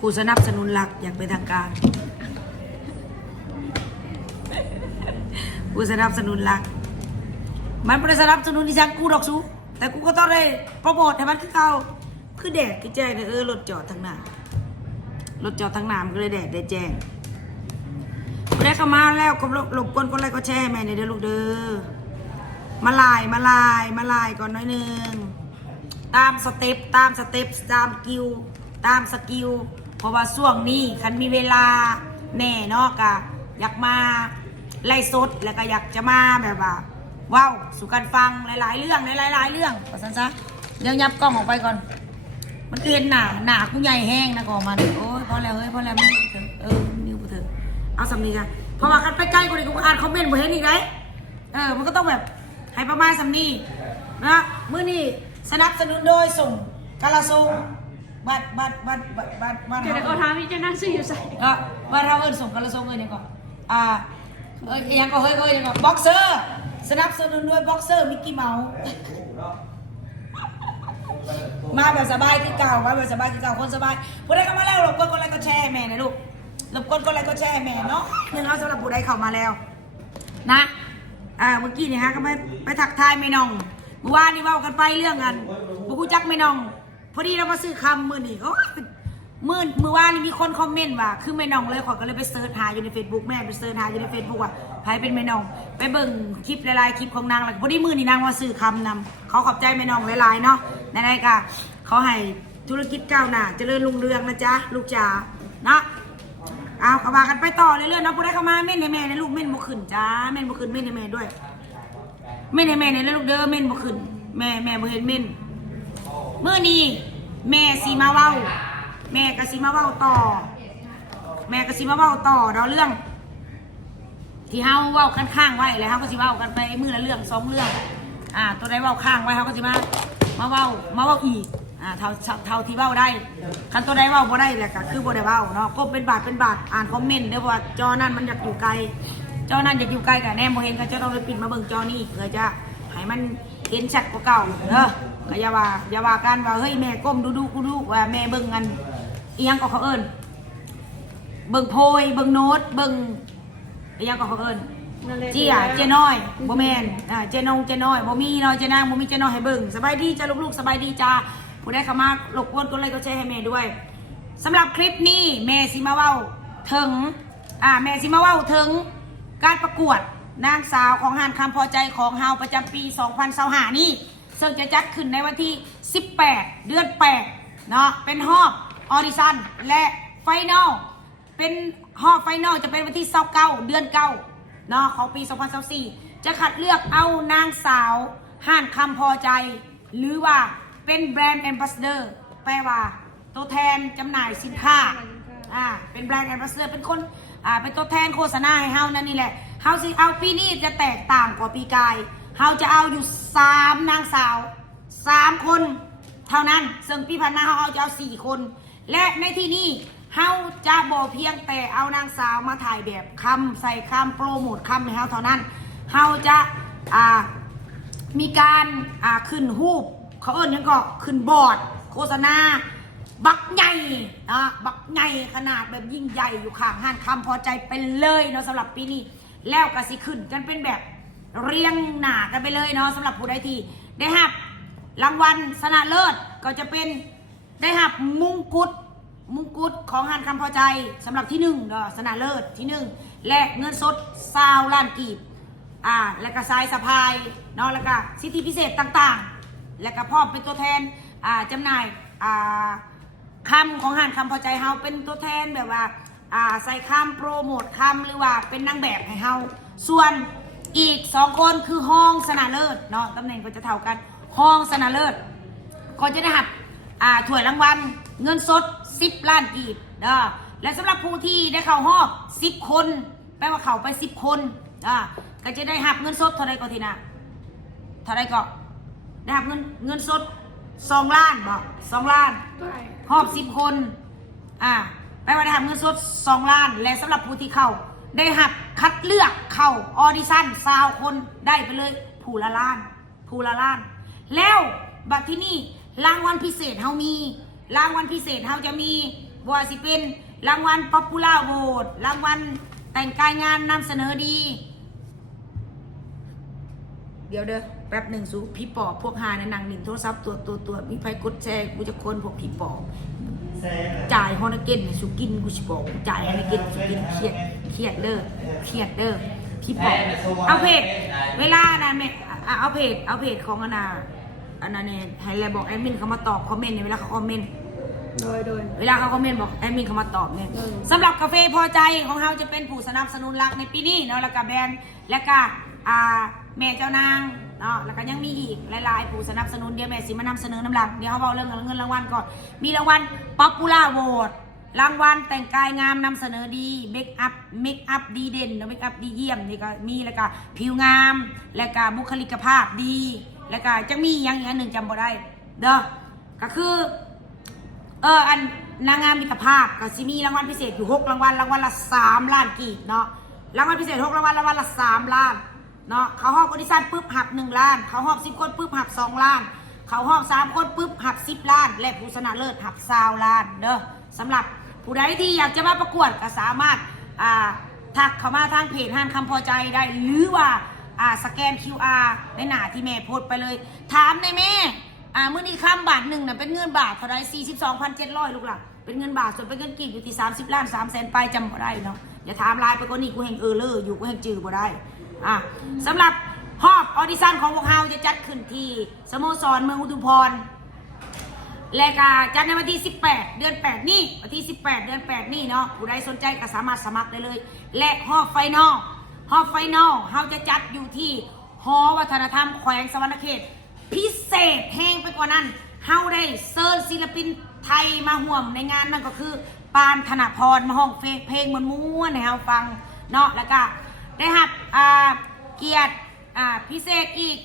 ผู้สนับสนุนหลักอย่างเป็นทางการผู้สนับสนุนหลักมันไม่ได้สนับสนุนดิฉันกูดอกซูแต่กูก็ต้องได้โปรโมทให้มันคือเก่าคือแดดคือแจ้งรถจอดทางหน้ารถจอดทางหน้ามันก็เลยแดดได้แจ้งได้เข้ามาแล้วก็หลบกวนอะไรก็แช่แม่ในเด้อลูกเด้อมาลายก่อนน้อยนึงตามสเต็ปตามสกิลตามสกิลเพราะว่าช่วงนี้คันมีเวลาแน่เนาะกะอยากมาไล่สดแล้วก็อยากจะมาแบบว่าว้าวสู่กันฟังหลายๆเรื่องว่าซั่นซะเดี๋ยวยับกล้องออกไปก่อนมันเกินหนากูใหญ่แห้งนะก่อนมันโอ้ยพอแล้วเฮ้ยพอแล้วมันนิ้วกูเถอะเอาสำนีกันเพราะว่าคันไปใกล้กูดิกูอ่านคอมเมนต์บ่เห็นอีกไงมันก็ต้องแบบให้ประมาณสำนีนะมื้อนี้สนับสนุนโดยส่งกาลาส่งบัตรเดี๋ยวเขาทำนี่จะนั่งซื้ออยู่ใส่บัตรเราส่งกาลาส่งเนี่ยก่อนยังก็เฮ้ยยังก็บ็อกเซอร์สนับสนุนด้วยบ็อกเซอร์มิกกี้เมาส์มาแบบสบายที่เก่ามาแบบสบายที่เก่าคนสบายผู้ใดเข้ามาแล้วหลบกดไลค์ก็แชร์แม่นะลูกหลบกดไลค์ก็แชร์แม่เนาะหนึ่งเอาสำหรับผู้ใดเข้ามาแล้วนะเมื่อกี้เนี่ยฮะก็ไปทักทายแม่น้องเมื่อวานนี่เว้ากันไปเรื่องกันบุกูจักแม่น้องพอดีเรามาซื้อคำมือนี่เมื่อวานนี่มีคนคอมเมนต์ว่าคือแม่น้องเลยขอก็เลยไปเสิร์ชหาอยู่ใน Facebook แม่ไปเสิร์ชหาอยู่ใน Facebook ว่าใครเป็นแม่น้องไปเบิ่งคลิปหลายๆคลิปของนางแล้วพอดีมือนี่นางมาซื้อคำนำเขาขอบใจแม่น้องหลายๆเนาะในๆก็เขาให้ธุรกิจก้าวหน้าเจริญรุ่งเรืองนะจ๊ะลูกจ๋าเนาะเอาเข้ามากันไปต่อเรื่อยๆเนาะผู้ใดเข้ามาเม่นให้แม่นะลูกเม่นบ่ขึ้นจ้าเม่นบ่ขึ้นเม่นให้แม่ด้วยเม่นให้แม่เนี่ยลูกเด้อเม่นบ่ขึ้นแม่บ่เห็นเม่นมื้อนี้แม่สิมาเว้าแม่ก็สิมาเว้าต่อเนาะเรื่องที่เฮาเว้าข้างๆไว้แล้วเฮาก็สิเว้ากันไปมื้อละเรื่อง2เรื่องตัวใดเว้าข้างไว้เฮาก็สิมาเว้าอีกเท่าที่เว้าได้คันตัวใดเว้าบ่ได้แหละก็คือบ่ได้เว้าเนาะก็เป็นบาทอ่านคอมเมนต์เด้อว่าจอนั้นมันอยากอยู่ไกลจอนั้นอยากอยู่ไกลก็แน่บ่เห็นก็จะต้องเลยปิดมาเบิ่งจอนี้เพื่อจะให้มันเห็นชัดกว่าเก่าเด้อก็อย่าว่ากันว่าเฮ้ยแม่ก้มดูว่าแม่เบิ่งกันอีหยังก็เขาเอิ้นเบิ่งโพยเบิ่งโน้ตเบิ่งอีหยังก็เขาเอิ้นเจ๊น้อยบ่แม่นเจ๊น้อยบ่มีเนาะเจ๊นางบ่มีเจ๊น้อยให้เบิ่งสบายดีจ้าลูกๆสบายดีจ้าผู้ใดเข้ามารบกวนกดไลค์กดแชร์ให้แม่ด้วยสำหรับคลิปนี้แม่สิมาเว้าถึงการประกวดนางสาวของหานคำพอใจของเฮาประจำปี2025นี้ซึ่งจะจัดขึ้นในวันที่18เดือน8เนาะเป็นรอบออดิชั่นและไฟนอลเป็นรอบไฟนอลจะเป็นวันที่29เดือน9เนาะของปี2024จะคัดเลือกเอานางสาวห่านคำพอใจหรือว่าเป็นแบรนด์แอมบาสเดอร์แปลว่าตัวแทนจำหน่ายสินค้าเป็นแบรนด์แอมบาสเดอร์เป็นคนเป็นตัวแทนโฆษณาให้เฮานั่นนี่แหละเฮาสิเอาปีนี้จะแตกต่างกว่าปีกายเฮาจะเอาอยู่3นางสาว3คนเท่านั้นซึ่งปีผ่านมาเฮาจะเอา4คนและในที่นี้เฮาจะบ่เพียงแต่เอานางสาวมาถ่ายแบบคำใส่คำโปรโมทคำให้เฮาเท่านั้นเฮาจะมีการขึ้นรูปเขาเอิ้นยังก็ขึ้นบอร์ดโฆษณาบักใหญ่บักใหญ่ขนาดแบบยิ่งใหญ่อยู่ข้างห้านคำพอใจไปเลยเนาะสำหรับปีนี้แล้วก็สิขึ้นกันเป็นแบบเรียงหน้ากันไปเลยเนาะสำหรับผู้ใดที่ได้รับรางวัลชนะเลิศก็จะเป็นได้รับมงกุฎของห้านคำพอใจสำหรับที่1เนาะชนะเลิศที่1และเงินสด20 ล้านกีบแล้วก็สายสะพายเนาะแล้วก็สิทธิพิเศษต่างๆแล้วก็พร้อมเป็นตัวแทนจำหน่ายคำของหานคำพอใจเฮาเป็นตัวแทนแบบว่าใส่คำโปรโมทคำหรือว่าเป็นนางแบบให้เฮาส่วนอีก2คนคือห้องชนะเลิศเนาะตำแหน่งก็จะเท่ากันห้องชนะเลิศก็จะได้รับถ้วยรางวัลเงินสด10 ล้านกีบเนาะและสำหรับผู้ที่ได้เข้ารอบ10 คนแปลว่าเข้าไป10 คนก็จะได้รับเงินสดเท่าไรก็ทีน่ะเท่าไรก็ได้รับเงินสด2 ล้านบ่2 ล้านรอบ10 คนแปลว่าได้รับเงินสด2 ล้านและสำหรับผู้ที่เข้าได้รับคัดเลือกเข้าออดิชั่น20 คนได้ไปเลยผู้ละล้านแล้วบัดที่นี่รางวัลพิเศษเฮามีรางวัลพิเศษเฮาจะมี บัวสิเป็นรางวัล Popular Vote รางวัลแต่งกายงานนำเสนอดี เดี๋ยวเด้อแป๊บหนึ่งสูพี่ปอบพวกหาในนางหนิงโทรศัพท์ตัวมีไฟกดแชร์กูจะคนพวกพี่ปอบจ่ายฮอนเกนสุกินกูสิบอกจ่ายฮอนเกนสุกินเครียดเด้อพี่ปอบเอาเพจเวลานะแม่เอาเพจของอันนั้นเนี่ยให้แลบอกแอดมินเขามาตอบคอมเมนต์เนี่ยเวลาเขาคอมเมนต์เวลาเขาคอมเมนต์บอกแอดมินเขามาตอบเนี่ยสำหรับกาแฟพอใจของเราจะเป็นผู้สนับสนุนหลักในปีนี้เนาะแล้วก็แบรนด์แล้วก็แม่เจ้านางเนาะแล้วก็ยังมีอีกหลายๆผู้สนับสนุนเดี๋ยวแม่สิมานำเสนอน้ำหลังเดี๋ยวเขาบอกเรื่องเงินรางวัลก่อนมีรางวัล Popular Vote รางวัลแต่งกายงามนำเสนอดีเมคอัพดีเด่นเมคอัพดีเยี่ยมนี่ก็มีแล้วก็ผิวงามแล้วก็บุคลิกภาพดีแล้วก็จะมีอย่างอีกอันหนึ่งจำบ่ได้เด้อก็คืออันนางงามมิตรภาพก็สิมีรางวัลพิเศษอยู่6รางวัลละ3 ล้านกีบเนาะรางวัลพิเศษ6รางวัลละ3 ล้านเนาะเขาหอบออดิชั่นปุ๊บหัก1 ล้านเขาหอบ10 คนปุ๊บหัก2 ล้านเขาหอบ3 คนปุ๊บหัก10 ล้านและผู้ชนะเลิศหัก20 ล้านเด้อสำหรับผู้ใดที่อยากจะมาประกวดก็สามารถทักเข้ามาทางเพจห้านคำพอใจได้หรือว่าสแกน QR ในหน้าที่แม่โพสต์ไปเลยถามได้แม่มื้อนี้ข้ามบาทหนึ่งน่ะเป็นเงินบาทเท่าไร 42,700 ลูกหล่ะเป็นเงินบาทส่วนเป็นเงินกีบอยู่ที่30 ล้าน 300,000 ไปจำบ่ได้เนาะอย่าถามไลน์ไปก็นี่กูแห่งเลออยู่กูแห่งจือบ่ได้สำหรับฮอบออดิชั่นของพวกเราจะจัดขึ้นที่สโมสรเมืองอุทุมพรและก็จัดในวันที่18 เดือน 8นี่วันที่18 เดือน 8นี่เนาะผู้ใดสนใจก็สามารถสมัครได้เลยและฮอบไฟนอลเราจะจัดอยู่ที่หอวัฒนธรรมแขวงสวรรณเขตพิเศษแห้งไปกว่านั้นเฮาได้เซิร์ชศิลปินไทยมาห่วมในงานนั่นก็คือปานธนพรมาห้องเพลงม้วนๆให้เฮาฟังเนาะแล้วก็ได้รับเกียรติพิเศษอีก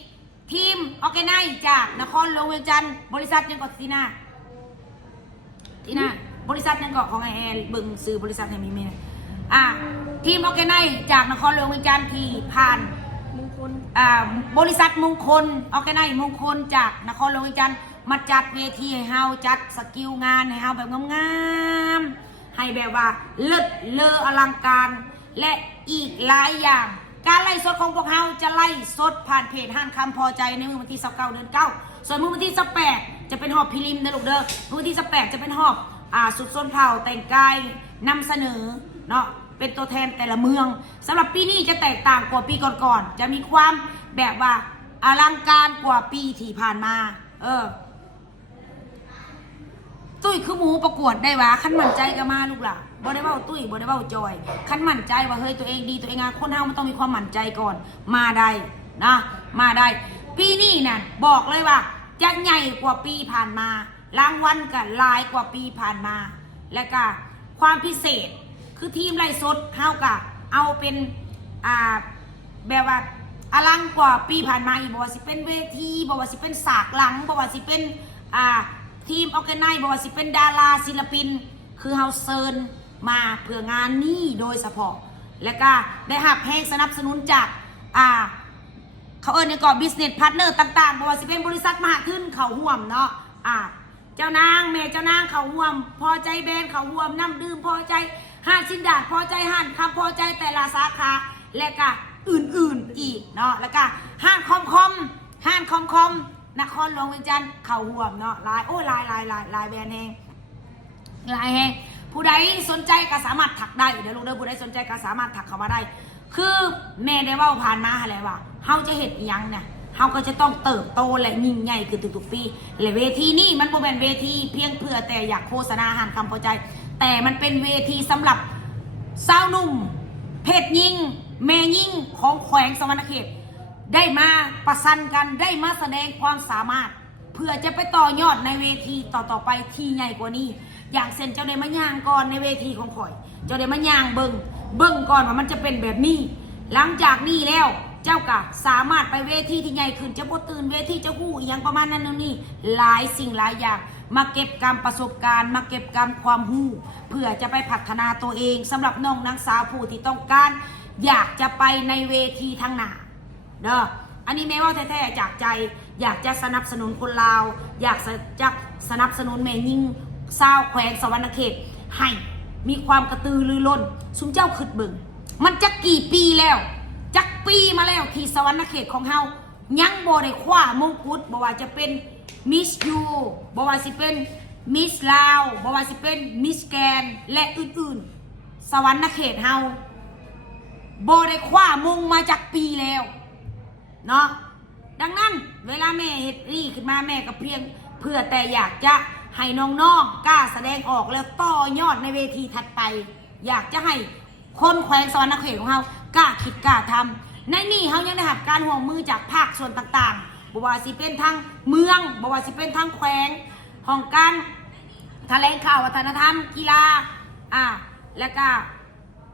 ทีมออแกไนซ์จากนครหลวงเวียงจันทร์บริษัทยังก็ทีน่าบริษัทยังก็ของไอแอลบึงซื้อบริษัทให้มีเมย์ทีมออแกไนซ์จากนครหลวงเวียงจันทร์ที่ผ่านบริษัทมงคลออแกไนซ์มงคลจากนครหลวงเวียงจันทร์มาจัดเวทีให้เฮาจัดสกิลงานให้เฮาแบบงามๆให้แบบว่าเลิศเลออลังการและอีกหลายอย่างการไล่สดของพวกเฮาจะไล่สดผ่านเพจห้านคำพอใจในวันที่29 เดือน 9ส่วนวันที่18จะเป็นหอบพิริมนะลูกเด้อวันที่18จะเป็นหอบสุดส้นเผาแต่งกายนำเสนอเนาะเป็นตัวแทนแต่ละเมืองสำหรับปีนี้จะแตกต่างกว่าปีก่อนๆจะมีความแบบว่าอลังการกว่าปีที่ผ่านมาตุ้ยคือหมูประกวดได้วะขั้นมั่นใจก็มาลูกหล่ะบ่ได้เว้าตุ้ยบ่ได้เว้าจอยขั้นมั่นใจว่าเฮ้ยตัวเองดีตัวเองงานคนเฮามันต้องมีความมั่นใจก่อนมาได้นะมาได้ปีนี้น่ะบอกเลยว่าจะใหญ่กว่าปีผ่านมารางวัลก็หลายกว่าปีผ่านมาและก็ความพิเศษคือทีมไล่สดเฮาก็เอาเป็นแบบว่าอลังกว่าปีผ่านมาอีกบ่ว่าสิเป็นเวทีบ่ว่าสิเป็นฉากหลังบ่ว่าสิเป็นทีมออแกไนซ์บอกว่าสิเป็นดาราศิลปินคือเฮาเซิร์นมาเพื่องานนี้โดยเฉพาะและก็ได้รับแรงสนับสนุนจากเขาเนี่ยก็ business partner ต่างๆบอกว่าสิเป็นบริษัทมหาทุนเขาห่วมเนาะเจ้านางแม่เจ้านางเขาห่วมพอใจแบรนด์เขาห่วมน้ำดื่มพอใจห้านชินดาพอใจห้านคำพอใจแต่ละสาขาและก็อื่นๆอีกเนาะแล้วก็ห้านคอมนครหลวงเวียงจันทร์เขาห่วมเนาะลายแบรนด์แหงลายแหงผู้ใดสนใจก็สามารถถักได้เดี๋ยวลูกเด้อผู้ใดสนใจก็สามารถถักเข้ามาได้คือแม่ได้ว่าผ่านมาอะไรวะเฮาจะเห็นยังเนี่ยเฮาก็จะต้องเติบโตและยิ่งใหญ่ขึ้นทุกๆปีและเวทีนี้มันบ่เป็นเวทีเพียงเพื่อแต่อยากโฆษณาอาหารคำพอใจแต่มันเป็นเวทีสำหรับสาวหนุ่มเพศหญิงแม่หญิงของแขวงสวรรณเขตได้มาประชันกันได้มาแสดงความสามารถเพื่อจะไปต่อยอดในเวทีต่อไปที่ใหญ่กว่านี้อย่างเช่นเจ้าได้มาย่างก่อนในเวทีของข่อยเจ้าได้มาย่างเบิ่งก่อนว่ามันจะเป็นแบบนี้หลังจากนี้แล้วเจ้าก็สามารถไปเวทีที่ใหญ่ขึ้นจะบ่ตื่นเวทีจะหู้อย่างประมาณนั้นนี่หลายสิ่งหลายอย่างมาเก็บกรรมประสบการณ์มาเก็บกรรมความหู้เพื่อจะไปพัฒนาตัวเองสำหรับน้องนางสาวผู้ที่ต้องการอยากจะไปในเวทีทางหน้าเด้ออันนี้แม่ว่าแท้ๆจากใจอยากจะสนับสนุนคนลาวอยากจะสนับสนุนแม่ยิ่งสาวแขวงสวรรณเขต ให้มีความกระตือรือร้นสุมเจ้าขึ้นเบิ่งมันจะกี่ปีแล้วจักปีมาแล้วที่สวรรค์เขตของเฮายังบ่ได้คว้ามงกุฎบ่ว่าจะเป็นมิสยูบ่ว่าสิเป็นมิสลาวบ่ว่าสิเป็นมิสแกนและอื่นๆสวรรค์เขตเฮาบ่ได้คว้ามงมาจากปีแล้วเนาะดังนั้นเวลาแม่เฮ็ดนี่ขึ้นมาแม่ก็เพียงเพื่อแต่อยากจะให้น้องๆกล้าแสดงออกแล้วต่อยอดในเวทีถัดไปอยากจะให้คนแขวงสวรรค์เขตของเฮากล้าคิดกล้าทำในนี่เฮายังได้รับการห่วงมือจากภาคส่วนต่างๆบ่ว่าสิเป็นทางเมืองบ่ว่าสิเป็นทางแขวงห้องการแถลงข่าววัฒนธรรมกีฬาแล้วก็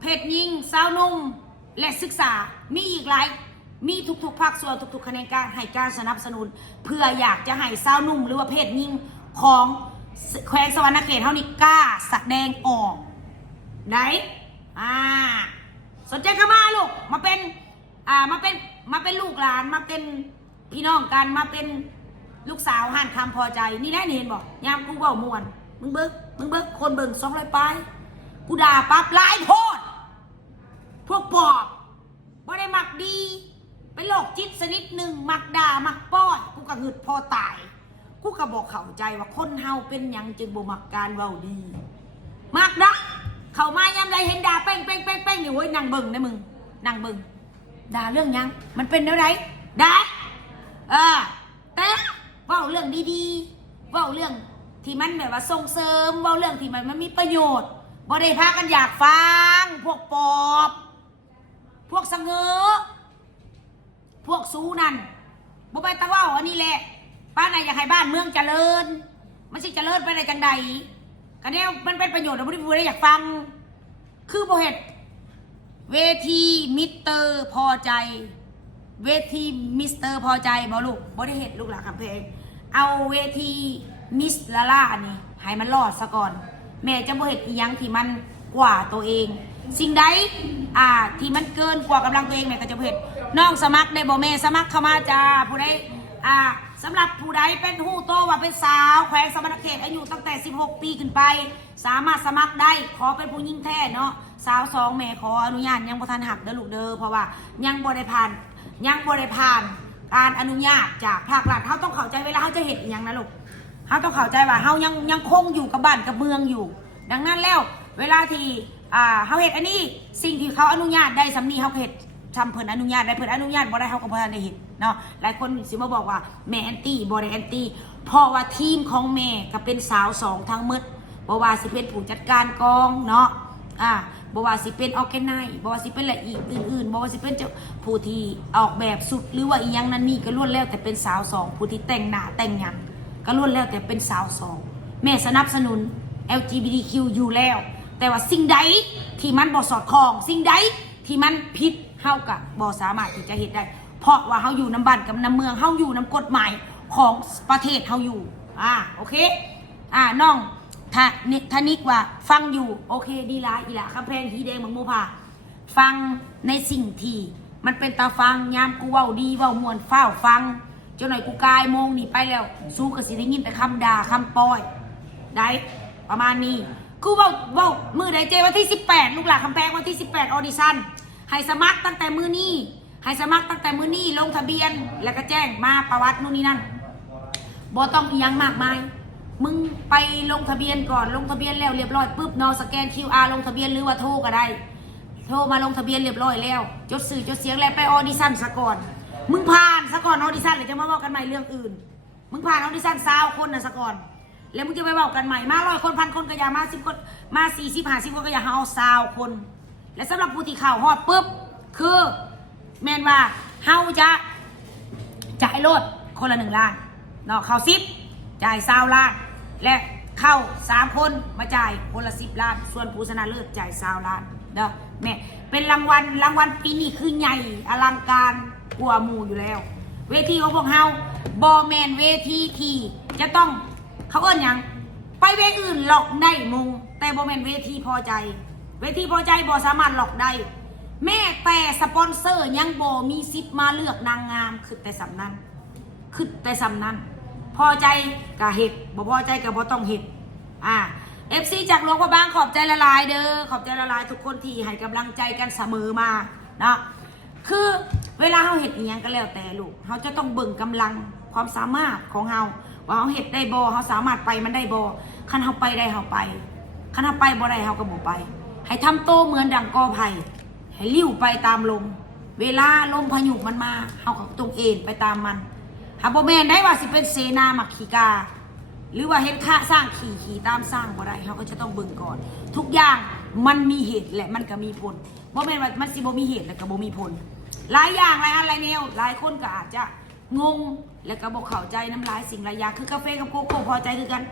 เพศหญิงสาวนุ่มและศึกษามีอีกหลายมีทุกๆภาคส่วนทุกๆคะแนนการให้การสนับสนุนเพื่ออยากจะให้สาวนุ่มหรือว่าเพศหญิงของแขวงสวรรค์เขตเฮานี่กล้าแสดงออกได้สนใจเข้ามาลูกมาเป็นลูกหลานมาเป็นพี่น้องกันมาเป็นลูกสาวห่านคำพอใจนี่ได้เห็นบอกยามกูเว้ามวนมึงเบิกคนเบิ่ง200 ปลายกูด่าปั๊บหลายโพดพวกปอบบ่ได้มักดีเป็นโรคจิตชนิดหนึ่งมักด่ามักป้อนกูก็หึดพอตายกูก็บอกเข้าใจว่าคนเฮาเป็นหยังจึงบ่มักการเว้าดีมักดักเข้ามายามใดเห็นด่าเป้งนี่โว้ยนั่งเบิ่งนะมึงนั่งเบิ่งด่าเรื่องหยังมันเป็นแนวใดได้แต่เว้าเรื่องดีๆเว้าเรื่องที่มันแบบว่าส่งเสริมเว้าเรื่องที่มันมีประโยชน์บ่ได้พากันอยากฟังพวกปอบพวกสะเงอพวกซูนั่นบ่ไปตะเว้าอันนี้แหละป้าไหนอยากให้บ้านเมืองเจริญมันสิเจริญไปได้จังใดกันเนี้ยมันเป็นประโยชน์แต่บ่ได้อยากฟังคือบ่เฮ็ดเวทีมิสเตอร์พอใจเวทีมิสเตอร์พอใจบ่ลูกบ่ได้เฮ็ดลูกหลานคำเพลงเอาเวทีมิสลาล่านี่ให้มันรอดซะก่อนแม่จะบ่เฮ็ดอีหยังที่มันกว่าตัวเองสิ่งใดที่มันเกินกว่ากำลังตัวเองแม่ก็จะบ่เฮ็ดน้องสมัครได้บ่แม่สมัครเข้ามาจ้าผู้ใดสำหรับผู้ใดเป็นหู้โตว่าเป็นสาวแขวงสวรรค์เขตอายุตั้งแต่16 ปีขึ้นไปสามารถสมัครได้ขอเป็นผู้หญิงแท้เนาะสาว2แม่ขออนุญาตยังบ่ทันหักเด้อลูกเด้อเพราะว่ายังบ่ได้ผ่านการอนุญาตจากภาครัฐเฮาต้องเข้าใจเวลาเฮาจะเฮ็ดอีหยังนะลูกเฮาต้องเข้าใจว่าเฮายังคงอยู่กับบ้านกับเมืองอยู่ดังนั้นแล้วเวลาที่เฮาเฮ็ดอันนี้สิ่งที่เขาอนุญาตได้สำนี้เฮาเฮ็ดทำเพิ่นอนุญาตได้เพิ่นอนุญาตบ่ได้เฮาก็บ่ทันได้เฮ็ดเนาะหลายคนสิมาบอกว่าแม่แอนตี้บ่ได้แอนตี้เพราะว่าทีมของแม่ก็เป็นสาว2ทั้งหมดบ่ว่าสิเป็นผู้จัดการกองเนาะบ่ว่าสิเป็นออร์แกไนซ์บ่ว่าสิเป็นละอีกอื่นๆบ่ว่าสิเป็นเจ้าผู้ที่ออกแบบสุดหรือว่าอีหยังนั่นนี่ก็ล้วนแล้วแต่เป็นสาว2ผู้ที่แต่งหน้าแต่งหยังก็ล้วนแล้วแต่เป็นสาว2แม่สนับสนุน LGBTQ อยู่แล้วแต่ว่าสิ่งใดที่มันบ่สอดคล้องสิ่งใดที่มันผิดเฮาก็บ่สามารถที่จะเฮ็ดได้เพราะว่าเฮาอยู่น้ำบ้านกับน้ำเมืองเฮาอยู่น้ำกฎหมายของประเทศเฮาอยู่โอเคน้องทานิกว่าฟังอยู่โอเคดีละอีละคำแพงหีแดงบางโมพาฟังในสิ่งที่มันเป็นตาฟังยามกูเว้าดีเว้ามวนเฝ้าฟังจนหน่อยกูกายโมงนี่ไปแล้วสู้กับสิได้ยินแต่คำด่าคำปอยได้ประมาณนี้กูเว้ามือใดเจวันที่18ลูกหลานคำแพงวันที่18ออดิชั่นให้สมัครตั้งแต่มื้อนี้ลงทะเบียนแล้วก็แจ้งมาประวัตินู่นนี่นั่นบ่ต้องอีหยังมากมายมึงไปลงทะเบียนก่อนลงทะเบียนแล้วเรียบร้อยปุ๊บนอสแกน QR ลงทะเบียนหรือว่าโทรก็ได้โทรมาลงทะเบียนเรียบร้อยแล้วจดสื่อจดเสียงแล้วไปออดิชั่นซะก่อนมึงผ่านซะก่อนออดิชั่นเลยจะมาบอกกันใหม่เรื่องอื่นมึงผ่านออดิชั่น20คนซะก่อนแล้วมึงจะไปบอกกันใหม่มา100 คน1,000 คนก็อย่ามา10 คนมา40 50 คนก็อย่าเอา20 คนและสำหรับผู้ที่เข้าฮอดปุ๊บคือแม่นว่าเฮาจะจ่ายโลดคนละ1 ล้านเนาะเข้า10จ่าย20 ล้านและเข้า3 คนมาจ่ายคนละ10 ล้านส่วนผู้ชนะเลิศจ่าย20 ล้านเด้อแม่เป็นรางวัลปีนี้คือใหญ่อลังการกว่าหมู่อยู่แล้วเวทีของพวกเฮาบ่แม่นเวทีที่จะต้องเขาเอิ้นหยังไปเวทีอื่นหลอกได้มงแต่บ่แม่นเวทีพอใจเวทีพอใจบ่สามารถหลอกได้แม่แต่สปอนเซอร์ยังบ่มีสิทธิ์มาเลือกนางงามคือแต่สำนั้นพอใจก็เฮ็ดบ่พอใจก็บ่ต้องเฮ็ด FC จากหลวงพระบางขอบใจละลายเด้อขอบใจละลายทุกคนที่ให้กำลังใจกันเสมอมาเนาะคือเวลาเราเห็ดอีหยังก็แล้วแต่ลูกเขาจะต้องเบิ่งกำลังความสามารถของเราว่าเขาเห็ดได้บ่เขาสามารถไปมันได้บ่คันเขาไปได้เขาไปคันเขาไปบ่ได้เขาก็บ่ไปให้ทำโตเหมือนดังกอไผ่ให้ลิ้วไปตามลมเวลาลมพายุมันมาเขาก็ต้องเอ็นไปตามมันหาบ่แม่นได้ว่าสิเป็นเสนามักขีกาหรือว่าเห็นค่าสร้างขี่ตามสร้างบ่ได้เขาก็จะต้องเบิ่งก่อนทุกอย่างมันมีเหตุและมันก็มีผลบ่แม่นว่ามันสิบ่มีเหตุแล้วก็บ่มีผลหลายอย่างหลายอันหลายแนวหลายคนก็อาจจะงงแล้วก็บ่เข้าใจน้ำลายสิ่งหลายอย่างคือกาแฟกับโกโก้พอใจคือกัน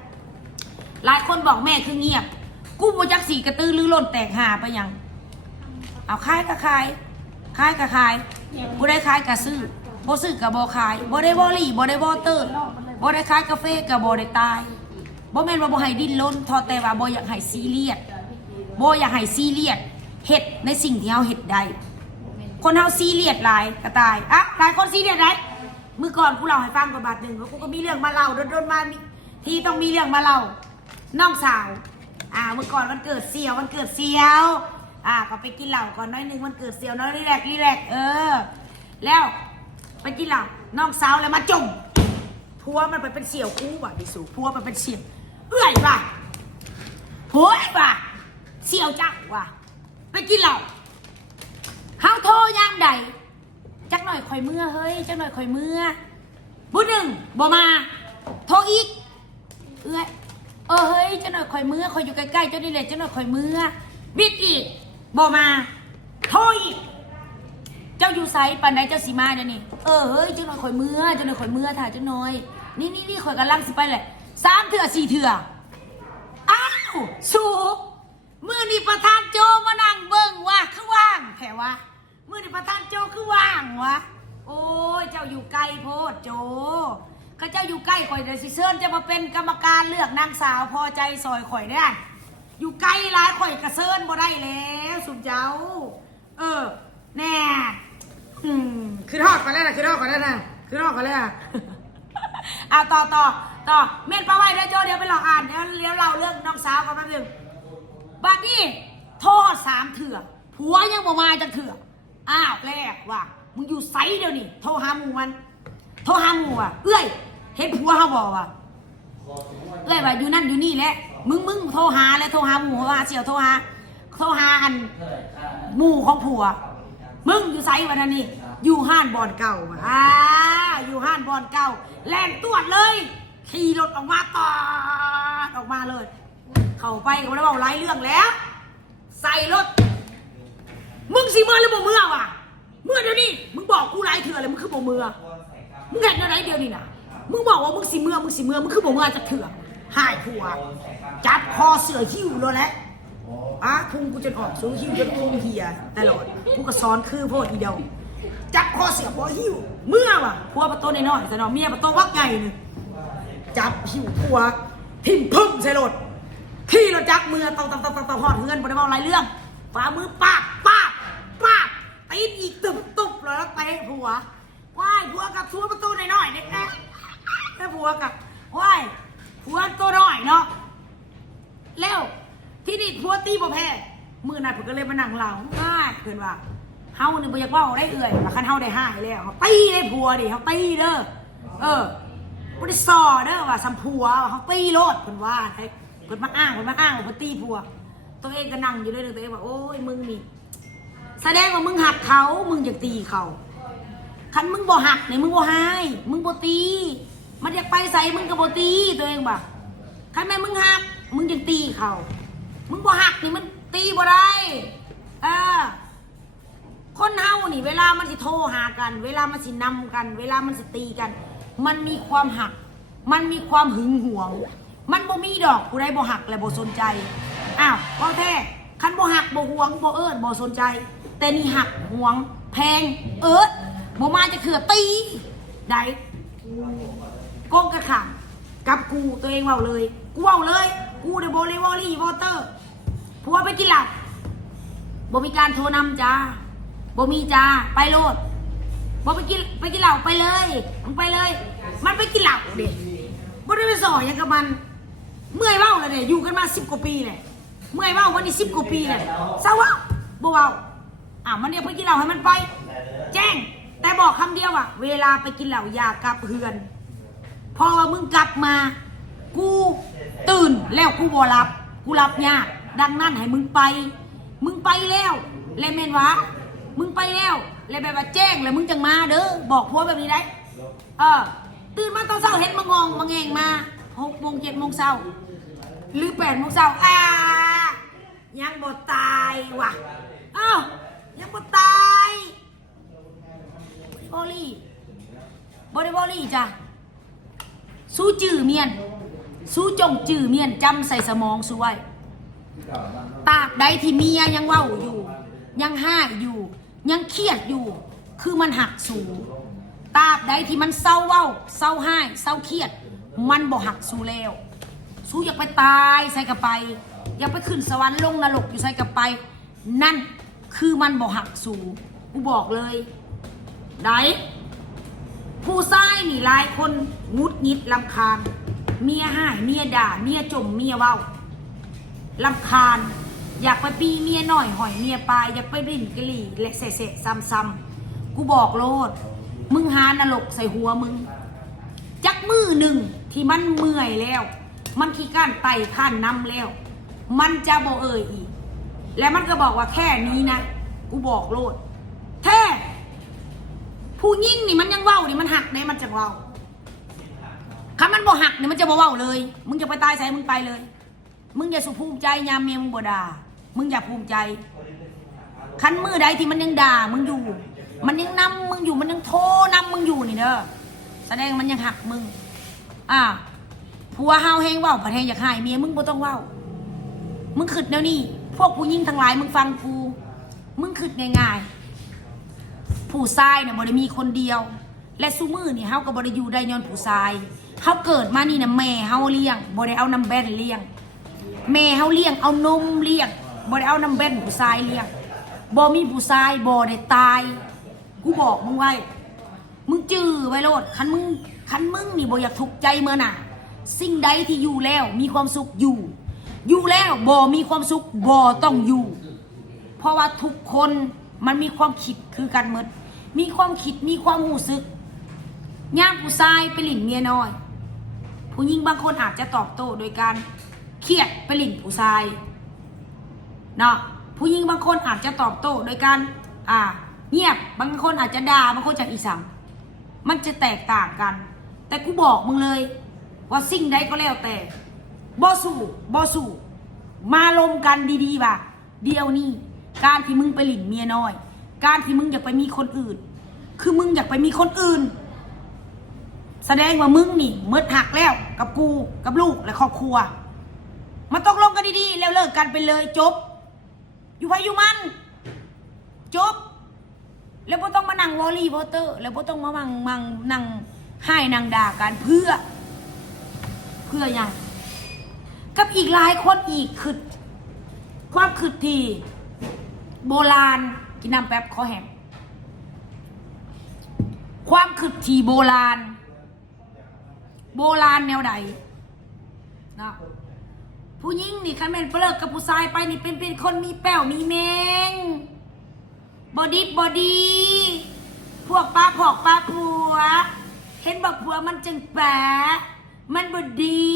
หลายคนบอกแม่คือเงียบกูบ่จักสีกระตือรือร้นแตกหาไปหยังเอาขายก็ขายก็ขายบ่ได้ขายก็ซื้อบ่ซื้อก็บ่ขายบ่ได้บ่ลี่บ่ได้บ่เตอร์บ่ได้ขายกาแฟก็บ่ได้ตายบ่แม่นว่าบ่ให้ดิ้นรนทอแต่ว่าบ่อยากให้ซีเรียสบ่อยากให้ซีเรียสเฮ็ดในสิ่งที่เฮาเฮ็ดได้คนเฮาซีเรียสหลายก็ตายอ่ะหลายคนซีเรียสได้เมื่อก่อนกูเล่าให้ฟังก่อนบาดนึงว่ากูก็มีเรื่องมาเล่าโดนๆมาที่ต้องมีเรื่องมาเล่าน้องสาวเมื่อก่อนวันเกิดเสี่ยวก็ไปกินเหล้าก่อนน้อยนึงวันเกิดเสี่ยวน้อยรีแลกแล้วไปกินเหล้าน้องสาวแล้วมาจมพัวมันไปเป็นเสี่ยวกูว่ะดิสูพัวมันเป็นเสี่ยวเอื่อยว่ะโหยว่ะเสี่ยวจักว่ะไปกินเหล้าเฮาโทรยามใดจักหน่อยข่อยเมื่อเฮ้ยจักหน่อยข่อยเมื่อบุญหนึ่งบ่มาโทรอีกเอื้อยเฮ้ยจักหน่อยข่อยเมื่อข่อยอยู่ใกล้ๆเจ้านี่แหละจักหน่อยข่อยเมื่อบิดอีกบ่มาโทรอีกเจ้าอยู่ไซปานใดเจ้าสีมาเดี๋ยวนี้เฮ้ยจักหน่อยข่อยเมื่อถ่ายจักหน่อยนี่ข่อยกำลังสิไปแหละ3 เถื่อ 4 เถื่ออ้าวสูมื้อนี้ประธานโจมานั่งเบิ่งว่ะคือว่างแถวะมื้อนี้ประธานโจคือว่างวะโอ้ยเจ้าอยู่ไกลโพดโจข้าเจ้าอยู่ใกล้ข่อยเดี๋ยวสิเชิญจะมาเป็นกรรมการเลือกนางสาวพอใจซอยข่อยได้อยู่ไกลหลายข่อยกระเซินบ่ได้แล้วสุดเจ้าแน่คือทอดก่อนแล้วนะต่อเม่นป้าไว้เดี๋ยวโจเดี๋ยวไปรออ่านเดี๋ยวเราเรื่องน้องสาวกันแป๊บนึงบัดนี้โทษ3 เถื่อผัวยังบ่มาจังเถื่ออ้าวแรกว่ะมึงอยู่ไซเดี๋ยวนี้โทรหาหมู่ว่ะเอ้ยเห็นผัวเขาบอกว่ะเอ้ยว่าอยู่นั่นอยู่นี่แหละมึงโทรหาแล้วโทรหาหมู่ว่าเสี่ยวโทรหาอันหมู่ของผัวมึงอยู่ไซวันนั้นนี่อยู่ห้านบอนเก่าอยู่ห้านบอนเก่าแล่นตรวจเลยขี่รถออกมาตอดออกมาเลยเข้าไปก็ไม่ได้บอกไล่เรื่องแล้วใส่รถมึงสิเมื่อหรือบ่เมื่อวะเมื่อเดี๋ยวนี้มึงบอกกูไล่เถื่อเลยมึงคือบ่เมื่อมึงเห็นอะไรเดียวนี่นะมึงบอกว่ามึงสิเมื่อมึงคือบ่เมื่อจะเถื่อหายผัวจับคอเสือหิ้วเลยแหละพุงกูจนออกสูงหิ้วจนพุงเหียตลอดกูก็ซ้อนคือโพดอีเดียวจับคอเสือผัวหิ้วเมื่อวะผัวประตูน้อยแต่น้องเมียประตูวักใหญ่นึงจับหิ้วผัวทิ่มพึ่งใส่รถขี่รถจักเมื่อต่อหอดเงินบ่ได้บอกอะไรเรื่องฝ่ามือปากตีนอีกตุบแล้วเตะผัวว่ายผัวกับผัวประตูน้อยๆเนี่ยแค่ผัวกับว่ายผัวตัวน้อยเนาะแล้วที่นี่ผัวตีบ่แพ้มือนั้นผมก็เลยมานั่งเล่าง่ายเกินว่าเฮาเนี่ยบ่อยากว่าได้เอื่อยแล้วคันเฮาได้ห้าแล้วเขาตีได้ผัวดิเขาตีเด้อบ่ได้ซอเด้อว่าสัมผัวเขาตีโลดเพิ่นว่าเพิ่นมาอ้างเพิ่นตีผัวตัวเองก็นั่งอยู่เลยตัวเองว่าโอ้ยมึงนี่แสดงว่ามึงหักเขามึงอยากตีเขาคันมึงบ่หักเนี่ยมึงบ่หายมึงบ่ตีมันอยากไปใส่มึงก็บ่ตีตัวเองบ่คันแม่มึงหักมึงอยากตีเขามึงบ่หักนี่มันตีบ่ได้คนเฮานี่เวลามันสิโทรหากันเวลามันสินำกันเวลามันสิตีกันมันมีความหักมันมีความหึงหวงมันบ่มีดอกผู้ใดบ่หักและบ่สนใจว่าแท้คันบ่หักบ่หวงบ่เอิ้นบ่สนใจแต่นี่หักหวงแพงบ่มาจะเขือตีได้โกงกระขังกับกูตัวเองเว้าเลยกูเว้าเลยกูได้บ่เลยวอลี่วอเตอร์ผัวไปกินเหล้าบ่มีการโทรนำจ้าบ่มีจ้าไปโลดบ่ไปกินเหล้าไปเลยมึงไปเลยมันไปกินเหล้าดิบ่ได้ไปสออย่างกับมัน เมื่อยเว้าเลยเนี่ยอยู่กันมา10 กว่าปีเลยเมื่อยเว้าวันนี้10 กว่าปีเลยเศร้าเว้าบ่เว้ามันเนี่ยไปกินเหล้าให้มันไปแจ้งแต่บอกคำเดียวอ่ะเวลาไปกินเหล้าอย่ากลับเฮือนพอมึงกลับมากูตื่นแล้วกูบ่รับกูรับยากดังนั้นให้มึงไปแล้วแล้วแม่นวะมึงไปแล้วแล้วแบบว่าแจ้งแล้วมึงจังมาเด้อบอกผัวแบบนี้ได้ตื่นมาตอนเช้าเห็นมางองมาแงงมา6 โมง 7 โมงเช้าหรือ8 โมงเช้ายังบ่ตายว่ะยังบ่ตายบอลี่บอลี่จ้ะสู้จื่อเมียนสู้จงจื่อเมียนจำใส่สมองสู้ไว้ตากใดที่เมียยังเว้าอยู่ยังห้าอยู่ยังเครียดอยู่คือมันหักสูตราบใดที่มันเศร้าเว้าเศร้าห้าเศร้าเครียดมันบ่หักสูแล้วสู้อยากไปตายใส่กระไปอยากไปขึ้นสวรรค์ลงนรกอยู่ใส่กระไปนั่นคือมันบ่หักสูกูบอกเลยไหนผู้ชายนี่หลายคนงุดหงิดรำคาญเมียห้ายเมียด่าเมียจมเมียเว้ารำคาญอยากไปปีเมียหน่อยหอยเมียปลายอยากไปรินกะลี่และเสะซ้ำๆกูบอกโลดมึงหานรกใส่หัวมึงจักมือหนึ่งที่มันเมื่อยแล้วมันขี้ก้านไต่ข้านน้ำแล้วมันจะบ่เอ่ยอีกและมันก็บอกว่าแค่นี้นะกูบอกโลดแท้ผู้ยิ่งนี่มันยังเว้านี่มันหักเนี่ยมันจะเว้าคันมันบ่หักเนี่ยมันจะบ่เว้าเลยมึงจะไปตายใส่มึงไปเลยมึงอย่าสุภูมิใจยามเมียมึงบ่ด่ามึงอย่าภูมิใจคันมือใดที่มันยังด่ามึงอยู่มันยังนำมึงอยู่มันยังโทรนำมึงอยู่นี่เด้อแสดงมันยังหักมึงผัวเฮาแฮงเว้าผัดแฮงอยากหายเมียมึงบ่ต้องเว้ามึงขึ้นแนวนี้พวกผู้หญิงทั้งหลายมึงฟังกูมึงขึ้นง่ายๆผู้ชายเนี่ยบ่ได้มีคนเดียวและซุมื้อนี่เฮาก็บ่ได้อยู่ได้ย้อนผู้ชายเฮาเกิดมานี่นะแม่เฮาเลี้ยงบ่ได้เอาน้ำแบนเลี้ยงแม่เฮาเลี้ยงเอานมเลี้ยงบ่ได้เอาน้ำแบนผู้ชายเลี้ยงบ่มีผู้ชายบ่ได้ตายกูบอกมึงไว้มึงจื้อไว้โลดคันมึงนี่บ่อยากทุกข์ใจเมื่อน่ะสิ่งใดที่อยู่แล้วมีความสุขอยู่แล้วบ่มีความสุขบ่ต้องอยู่เพราะว่าทุกคนมันมีความคิดคือกันหมดมีความคิดมีความรู้สึกย่างผู้ชายไปหลิ่นเมียน้อยผู้หญิงบางคนอาจจะตอบโต้โดยการเครียดไปหลิ่นผู้ชายเนาะผู้หญิงบางคนอาจจะตอบโต้โดยการเงียบบางคนอาจจะด่าบางคนจะอีสังมันจะแตกต่างกันแต่กูบอกมึงเลยว่าสิ่งใดก็แล้วแต่บ่สู้มาลมกันดีๆว่ะเดียวนี้การที่มึงไปหลิ่นเมียน้อยการที่มึงอยากไปมีคนอื่นคือมึงอยากไปมีคนอื่นแสดงว่ามึงนี่มืดหักแล้วกับกูกับลูกและครอบครัวมันตกลงกันดีๆแล้วเลิกกันไปเลยจบอยู่ไปอยู่มันจบแล้วบ่ต้องมานั่งวอลลี่วอเตอร์แล้วบ่ต้องมานั่งให้นางด่ากันเพื่ออย่างกับอีกหลายคนอีกคือความคือที่โบราณกินน้ำแป๊บขอแหมความคือที่โบราณแนวใดนะผู้หญิงนี่คันแม่นเลิกกับผู้ชายไปนี่เป็นคนมีแป้วมีแมงบอดีพวกป้าผัวเห็นบอกผัวมันจึงแปะมันบดี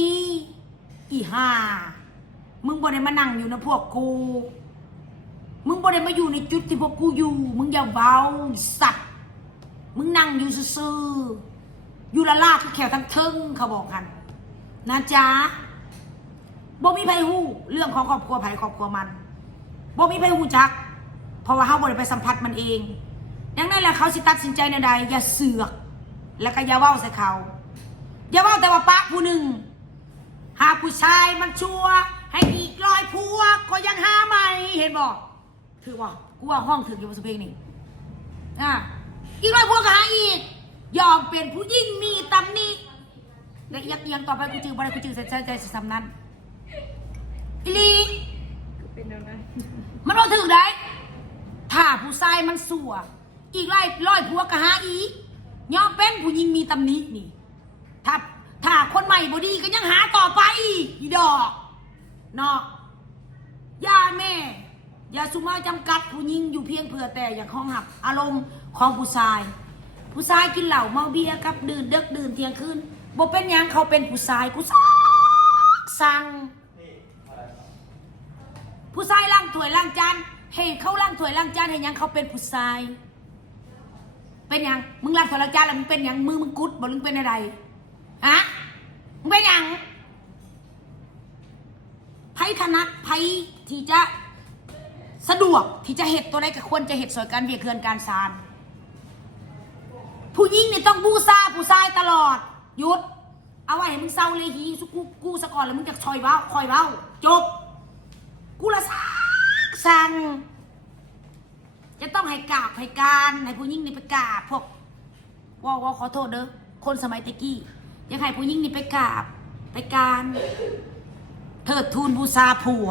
อีห่ามึงบ่ได้มานั่งอยู่นะพวกกูมึงบ่ได้มาอยู่ในจุดที่พวกกูอยู่มึงอย่าเบาสัตว์มึงนั่งอยู่ซื่ออยู่ละลาดแขวทั้งเทิงเขาบอกกันนะจ๊ะบ่มีไผฮู้เรื่องของครอบครัวไผครอบครัวมันบ่มีไผฮู้จักเพราะว่าเฮาบ่ได้ไปสัมผัสมันเองดังนั้นแหละเขาสิตัดสินใจแนวใดอย่าเสือกแล้วก็อย่าเว้าใส่เขาอย่าเว้าแต่ว่าปะผู้หนึ่งหาผู้ชายมันชั่วให้อีก100ผัวก็ยังหาใหม่เห็นบ่ถือว่ากูว่าห้องถึงอยู่บนสเพลงนี่อีก100ผัวก็หาอีกยอมเป็นผู้ยิ่งมีตำหนิและยังต่อไปกูจื้อบ่ได้กูจื้อใจซ้ำนั้นอีลีมันบ่ถึงได้ถ้าผู้ชายมันสั่วอีก100ผัวก็หาอีกยอมเป็นผู้ยิ่งมีตำหนินี่ถ้าค คนใหม่บ่ดีก็ยังหาต่อไปอีดอกเนาะย่าแม่อย่าสุมาจำกัดผู้หญิงอยู่เพียงเพื่อแต่อยากห้องหับอารมณ์ของผู้ชายกินเหล้าเมาเบียร์กับดื่นเด็กดื่นเที่ยงคืนบ่เป็นหยังเขาเป็นผู้ชายกูสั่งผู้ชายล้างถ้วยล้างจานให้เขาล้างถ้วยล้างจานให้หยังเขาเป็นผู้ชายเป็นหยังมึงล้างถ้วยล้างจานแล้วมึงเป็นหยังมือมึงกุดบ่มึงเป็นอะไรฮะมึงเป็นหยังไผถนัดไผที่จะสะดวกที่จะเห็ดตัวใดก็ควรจะเห็ดสวยการเวียเคือนการสารผู้หญิงนี่ต้องบูซาผู้ชายตลอดหยุดเอาไว้ให้มึงเศร้าเลยฮีสุกูซะก่อนแล้วมึงจะคอยเว้าจบกูละสั่งจะต้องให้กราบให้การให้ผู้หญิงนี่ไปกราบพวกว่าขอโทษเด้อคนสมัยตะกี้อยากให้ผู้หญิงนี่ไปกราบไปการเทิดทูนบูชาผัว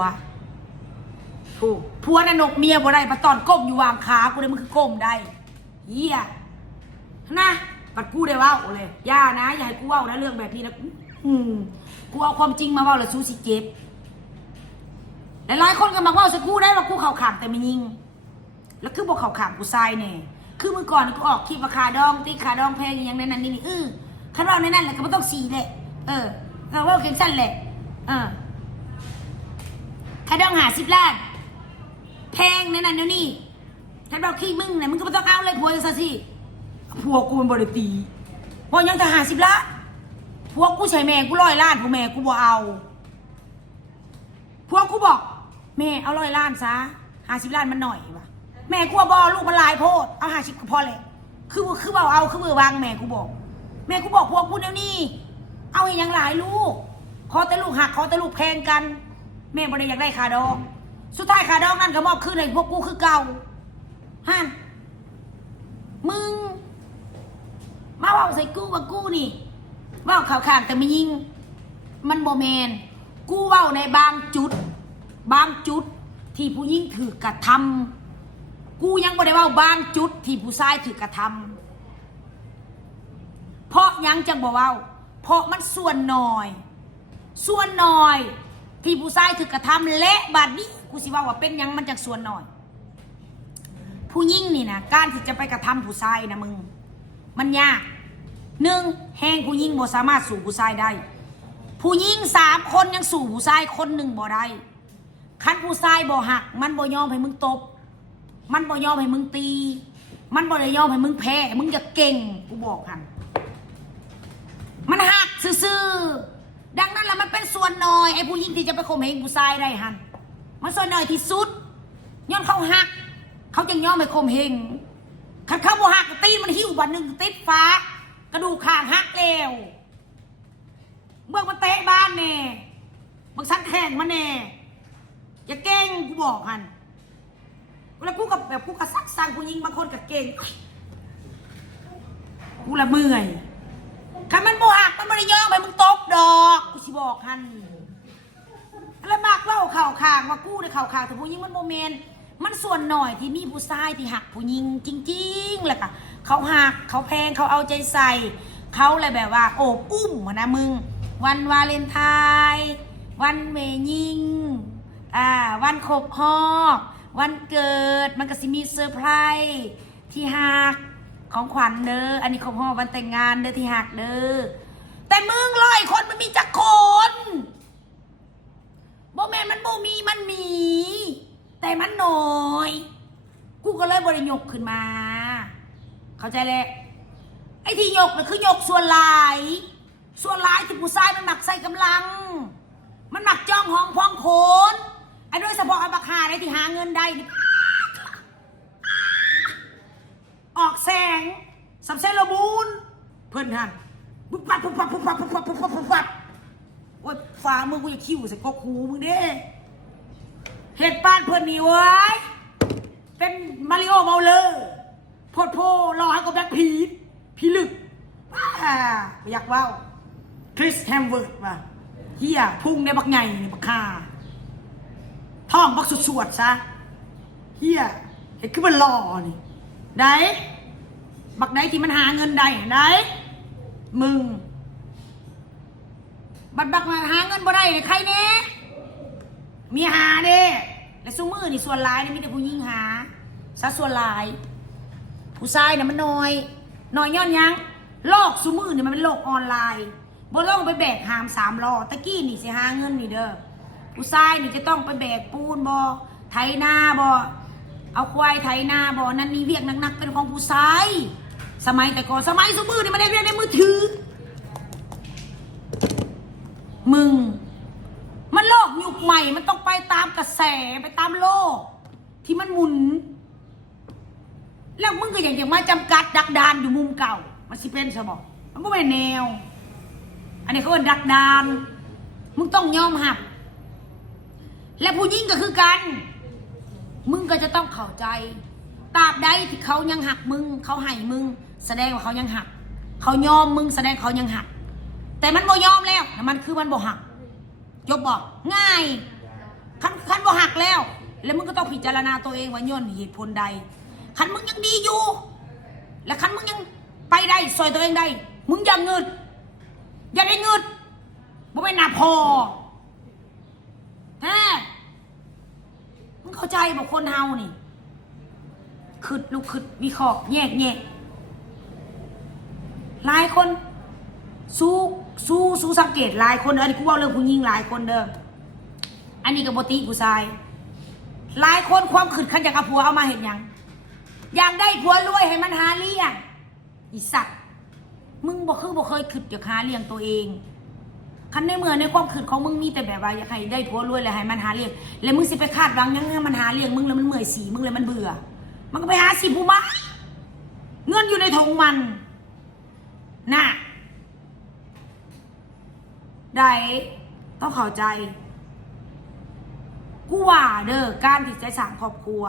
ผัวน่ะนกเมียบ่ได้มาตอนก้มอยู่วางขากูเลยมึงคือก้มได้เหี้ยนะปัดกูได้เว้าเลยย่านะอย่าให้กูเว้านะเรื่องแบบนี้นะกูเอาความจริงมาเว้าแล้วสู้สิเจ็บหลายๆคนก็มาเว้าสิกูได้ว่ากูเข่าขางแต่ไม่ยิงแล้วคือบอกเข่าขางกูทรายเนี่ยคือเมื่อก่อนกูออกคลิปราคาดองตีขาดองแพงอย่างนั้นนี่คันว่าในนั้นแหละก็ไม่ต้องสีแหละเราว่าเก่งสั้นแหละขาดอง50 ล้านแพงในนั้นเดี๋ยวนี้ถ้าเราขี้มึงเนี่ยมึงก็ไม่ต้องเอาเลยผัวซะสิผัวกูมันบริตีพอยังจะ50 ล้านผัวกูใช้แม่กู100 ล้านผัวแม่กูบ่เอาผัวกูบอกแม่เอา100 ล้านซะ50 ล้านมันหน่อยว่ะแม่กูบ่ลูกมันหลายโพดเอา50ก็พอเลยคือเบาเอาคือมือวางแม่กูบอกผัวกูเดี๋ยวนี้เอาให้ยังหลายลูกขอแต่ลูกหักขอแต่ลูกแพงกันแม่บ่ได้อยากได้ขาดองสุดท้ายขาดองนั่นก็มอบคืนให้พวกกูคือเก่าฮั่นมึงมาว่าใส่กูว่ากูนี่ว่าข่าวขางแต่ไม่ยิงมันโบแมนกูว่าในบางจุดที่ผู้หญิงถือกระทำกูยังบ่ได้ว่าบางจุดที่ผู้ชายถือกระทำเพราะยังจังบ่ว่าเพราะมันส่วนน้อยที่ผู้ชายถือกระทำและบัดนี้กูสิว่าเป็นยังมันจากส่วนน้อยผู้หญิงนี่นะการที่จะไปกระทำผู้ชายนะมึงมันยาก1แหงผู้หญิงบ่สามารถสู่ผู้ชายได้ผู้หญิง3 คนยังสู่ผู้ชายคนหนึ่งบ่ได้คันผู้ชายบ่หักมันบ่ยอมให้มึงตบมันบ่ยอมให้มึงตีมันบ่ได้ยอมให้มึงแพ้มึงจะเก่งกูบอกหันมันหักซื่อๆดังนั้นแล้วมันเป็นส่วนน้อยไอ้ผู้หญิงที่จะไปข่มเหงผู้ชายได้หันมันส่วนน้อยที่สุดย้อนเขาหักเขาจึงยอมให้ข่มเหงคันเขาบ่หักตีมันหิ้ววันหนึ่งติดฟ้ากระดูกข้างหักแล้วเมื่อมันเตะบ้านแน่มึงสันแข่งมันแน่อย่าเก่งกูบอกหันแล้วกูกับแบบกูกับซักสั่งผู้หญิงบางคนกับเก่งกูละเมื่อยคันมันบ่หักมันไม่ได้ยอมให้มึงตบดอกกูสิบอกหันแล้วมากเล่าข่าวข่างว่ากูในข่าวข่างแต่ผู้หญิงมันโมเมนต์มันส่วนหน่อยที่มีผู้ชายที่หักผู้หญิงจริงๆแหละค่ะเขาหักเขาแพงเขาเอาใจใส่เขาเลยแบบว่าโอบอุ้มนะมึงวันวาเลนไทน์วันเมยิงวันครบรอบวันเกิดมันก็สิมีเซอร์ไพรส์ที่หักของขวัญเด้ออันนี้ครบรอบวันแต่งงานเด้อที่หักเด้อแต่มึง100 คนมันมีจักคนโบแมนมันโบมีมันมีแต่มันน้อยกูก็เลยบริยกขึ้นมาเข้าใจเลยไอ้ที่ยกมันคือยกส่วนหลายที่ผู้ชายมันหมักใส่กำลังมันหมักจ้องห้องพองโขนไอ้ด้วยเฉพาะไอ้บักหาได้ที่หาเงินได้ออกแสงสับเซลบูนเพื่อนท่านปุ๊บปั๊บโอ๊ยฝ่ามือกูจะคิ้วใส่กกหูมึงเด้เหตุบ้านเพื่อนนี่เว้ยเป็นมาริโอเมาเลอร์โพรอให้กับแบล็คพีลึกไม่อยากว่าวคริสแฮมเวิร์ดว่ะเฮียพุ่งในบักไงในบักคาท่องบักสวดซะเฮียเห็นขึ้นมันหล่อนี่ได้บักไหนที่มันหาเงินได้ได้มึง บักมาหาเงินบ่ได้ใครแน่มีหาเด้และซุมือนี่ส่วนหลายนี่มีแต่ผู้หญิงหาซะส่วนหลายผู้ชายน่ะมันน้อยย้อนยังโลกซุมือนี่มันเป็นโลกออนไลน์บ่ต้องไปแบกหาม3 ล้อตะกี้นี่สิหาเงินนี่เด้อผู้ชายนี่จะต้องไปแบกปูนบ่ไถนาบ่เอาควายไถนาบ่นั่นมีเวียกหนักๆเป็นของผู้ชายสมัยแต่ก่อนสมัยซุมือนี่มันได้เรียนในมือถือมึงมันโลกยุคใหม่มันต้องไปตามกระแสไปตามโลกที่มันหมุนแล้วมึงก็อย่างมาจำกัดดักดานอยู่มุมเก่ามันสิเป็นใช่บอกมันก็ไม่แนวอันนี้เขาเป็นดักดานมึงต้องยอมหักและผู้หญิงก็คือกันมึงก็จะต้องเข้าใจตราบใดที่เขายังหักมึงเขาให้มึงแสดงว่าเขายังหักเขายอมมึงแสดงเขายังหักแต่มันบ่ยอมแล้วมันคือมันบ่หักยกบอกง่ายคันบ่หักแล้วมึงก็ต้องพิจารณาตัวเองว่าย้อนเหตุผลใดคันมึงยังดีอยู่และคันมึงยังไปได้ซอยตัวเองได้มึงอย่าเงิดอย่าได้เงิดบ่เป็นหน้าพอฮะมึงเข้าใจบอกคนเฮานี่ขึ้นลูกขึ้นวิเคราะห์แยกหลายคนสู้สังเกตหลายคนอันนี้กูว่าเรื่องผู้หญิงหลายคนเด้ออันนี้กับโบติผู้ชายหลายคนความขึ้นขันจากผัวเอามาเห็นยังอยากได้ผัวรวยให้มันหาเลี้ยงอีสัตว์มึงบ่เคยขึ้นจากหาเลี้ยงตัวเองคันในเมื่อในความขึ้นของมึงมีแต่แบบว่าอยากให้ได้ผัวรวยเลยให้มันหาเลี้ยงแล้วมึงสิไปคาดหวังยังมันหาเลี้ยงมึงแล้วมันเมื่อยสีมึงเลยมันเบื่อมันก็ไปหาสิผู้มาเงินอยู่ในถุงมันน่ะได้ต้องเข้าใจกูว่าเด้อการที่จะสร้างครอบครัว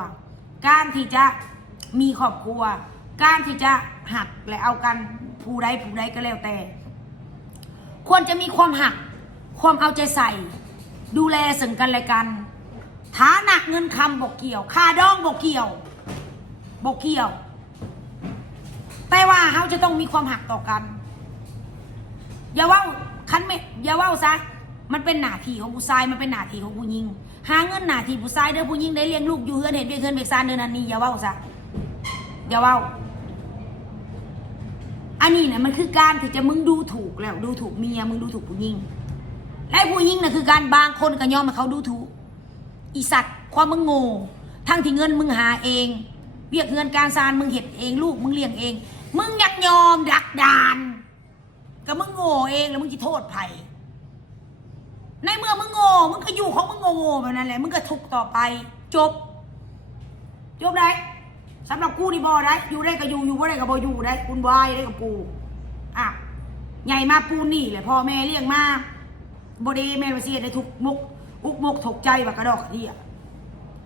การที่จะมีครอบครัวการที่จะหักและเอากันผู้ใดก็แล้วแต่ควรจะมีความหักความเอาใจใส่ดูแลซึ่งกันและกันฐานะเงินคำบอกเกี่ยวค่าดองบอกเกี่ยวแต่ว่าเขาจะต้องมีความหักต่อกันอย่าว่าซะมันเป็นหน้าที่ของผู้ชายมันเป็นหน้าที่ของผู้หญิงหาเงินหน้าที่ผู้ชายเด้อผู้หญิงได้เลี้ยงลูกอยู่เฮือนเห็นด้วยเฮือนเบกซานเดินอันนี้อย่าว่าซะอย่าว่าอันนี้เนี่ยมันคือการที่จะมึงดูถูกแล้วดูถูกเมียมึงดูถูกผู้หญิงและผู้หญิงน่ะคือการบางคนก็ยอมให้เขาดูถูกอีสัตว์ความมึงโง่ทั้งที่เงินมึงหาเองเวียกเงินการซานมึงเห็ดเองลูกมึงเลี้ยงเองมึงอยากยอมดักดานก็มึงโง่เองแล้วมึงจะโทษไผ่ในเมื่อมึงโง่มึงก็อยู่ของมึงโง่แบบนั้นแหละมึงก็ทุกต่อไปจบได้สำหรับกูนี่บอได้อยู่ได้ก็อยู่บ่ได้ก็บ่อยู่ได้คุณวายได้กับกูอ่ะใหญ่มาปูนี่แหละพ่อแม่เลี้ยงมาบ่ได้แม่มาเสียได้ทุกมุกอุกมกถกใจว่ากระดอกเดีย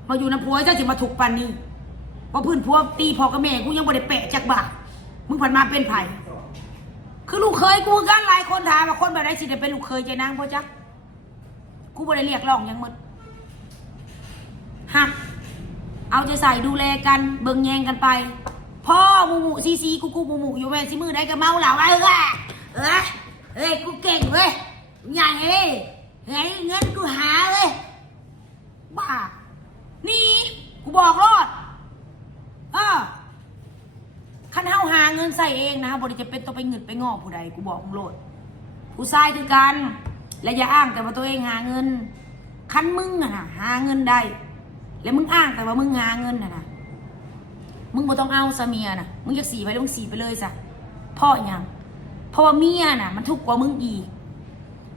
มาอยู่น้ำพัวเจ้าจะมาถูกปันนี่เพราะพื้นพัวตีพ่อกับแม่กูยังบ่ได้แปะจักบาทมึงผ่านมาเป็นไผ่คือลูกเคยกูกันหลายคนถามว่าคนแบบไหนสิได้เป็นลูกเคยใจนางพ่อจักกูบ่ได้เรียกร้องยังหมดหักเอาใจใส่ดูแลกันเบิ่งแยงกันไปพ่อมูซีกูมูอยู่แม่สิมือได้ก็เมาเหล่าเอ้ยกูเก่งเว้ยใหญ่เฮ้ยเงินกูหาเว้ยบ้านี่กูบอกรอดคันเฮาหาเงินใส่เองนะบริจะเป็นต้องไปเงินไปง้อผู้ใดกูบอกมึงโลดผู้ชายคือกันและอย่าอ้างแต่ว่าตัวเองหาเงินคันมึงนะหาเงินได้แล้วมึงอ้างแต่ว่ามึงหาเงินนะมึงบ่ต้องเอาซะเมียนะมึงอยากสีไปแล้วมึงสีไปเลยซะเพราะอย่างเพราะว่าเมียน่ะมันทุกข์กว่ามึงอีก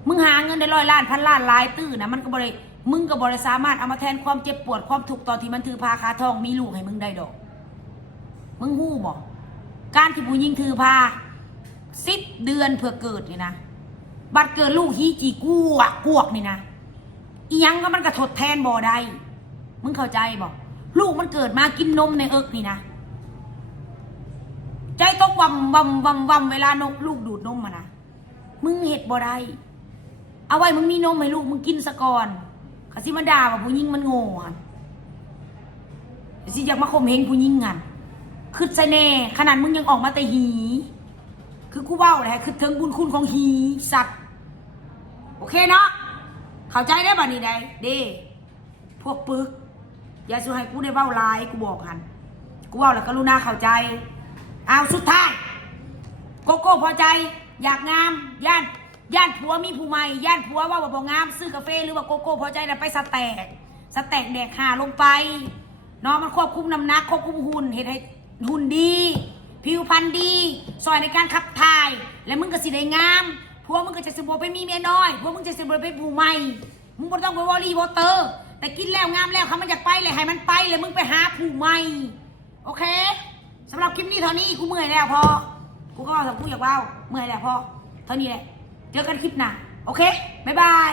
มึงหาเงินได้100 ล้าน1,000 ล้านหลายตื้อนะมันก็บ่ได้มึงก็บ่ได้สามารถเอามาแทนความเจ็บปวดความทุกข์ตอนที่มันถือพาคาทองมีลูกให้มึงได้ดอกมึงฮู้บ่การที่ผู้หญิงถือพา10 เดือนเพื่อเกิดนี่นะบัดเกิดลูกฮีจีกวกนี่นะอีหยังก็มันกระทดแทนบ่ได้มึงเข้าใจบ่ลูกมันเกิดมากินนมในเอิกนี่นะใจต้องวัมเวลานกลูกดูดนมมานะมึงเห็ดบ่ได้เอาไว้มึงมีนมให้ลูกมึงกินซะก่อนข้าสิมาด่าว่าผู้หญิงมันโง่อ่ะสิอยากมาข่มเหงผู้หญิงอ่ะคือใจแน่ขนาดมึงยังออกมาแต่หีคือกูเว้าแหละคือถึงบุญคุณของหีสัตว์ โอเคเนาะเข้าใจได้บ่นี่ได้เด้พวกปึกอย่าสู้ให้กูได้เว้าลายกูบอกหันกูเว้าแล้วกรุณาเข้าใจเอาสุดท้ายโกโก้พอใจอยากงามย่านผัวมีผู้ใหม่ย่านผัวว่าบ่งามซื้อกาแฟหรือว่าโกโก้พอใจน่ะไปสแต็กแดกหาลงไปเนาะมันควบคุมน้ำหนักควบคุมหุ่นเฮ็ดให้หุ่นดีผิวพรรณดีซอยในการขับถ่ายและมึงก็สิได้งามผัวมึงก็จะสิบ่ไปมีเมียน้อยผัวมึงจะสิบ่ไปผู้ใหม่มึงบ่ต้องไปวอรี่วอเตอร์แต่กินแล้วงามแล้วเขามันอยากไปเลยให้มันไปเลยมึงไปหาผู้ใหม่โอเคสำหรับคลิปนี้เท่านี้กูเมื่อยแล้วพอกูก็ว่ากูอยากเว้าเมื่อยแล้วพอเท่านี้แหละเจอกันคลิปหน้าโอเคบ๊ายบาย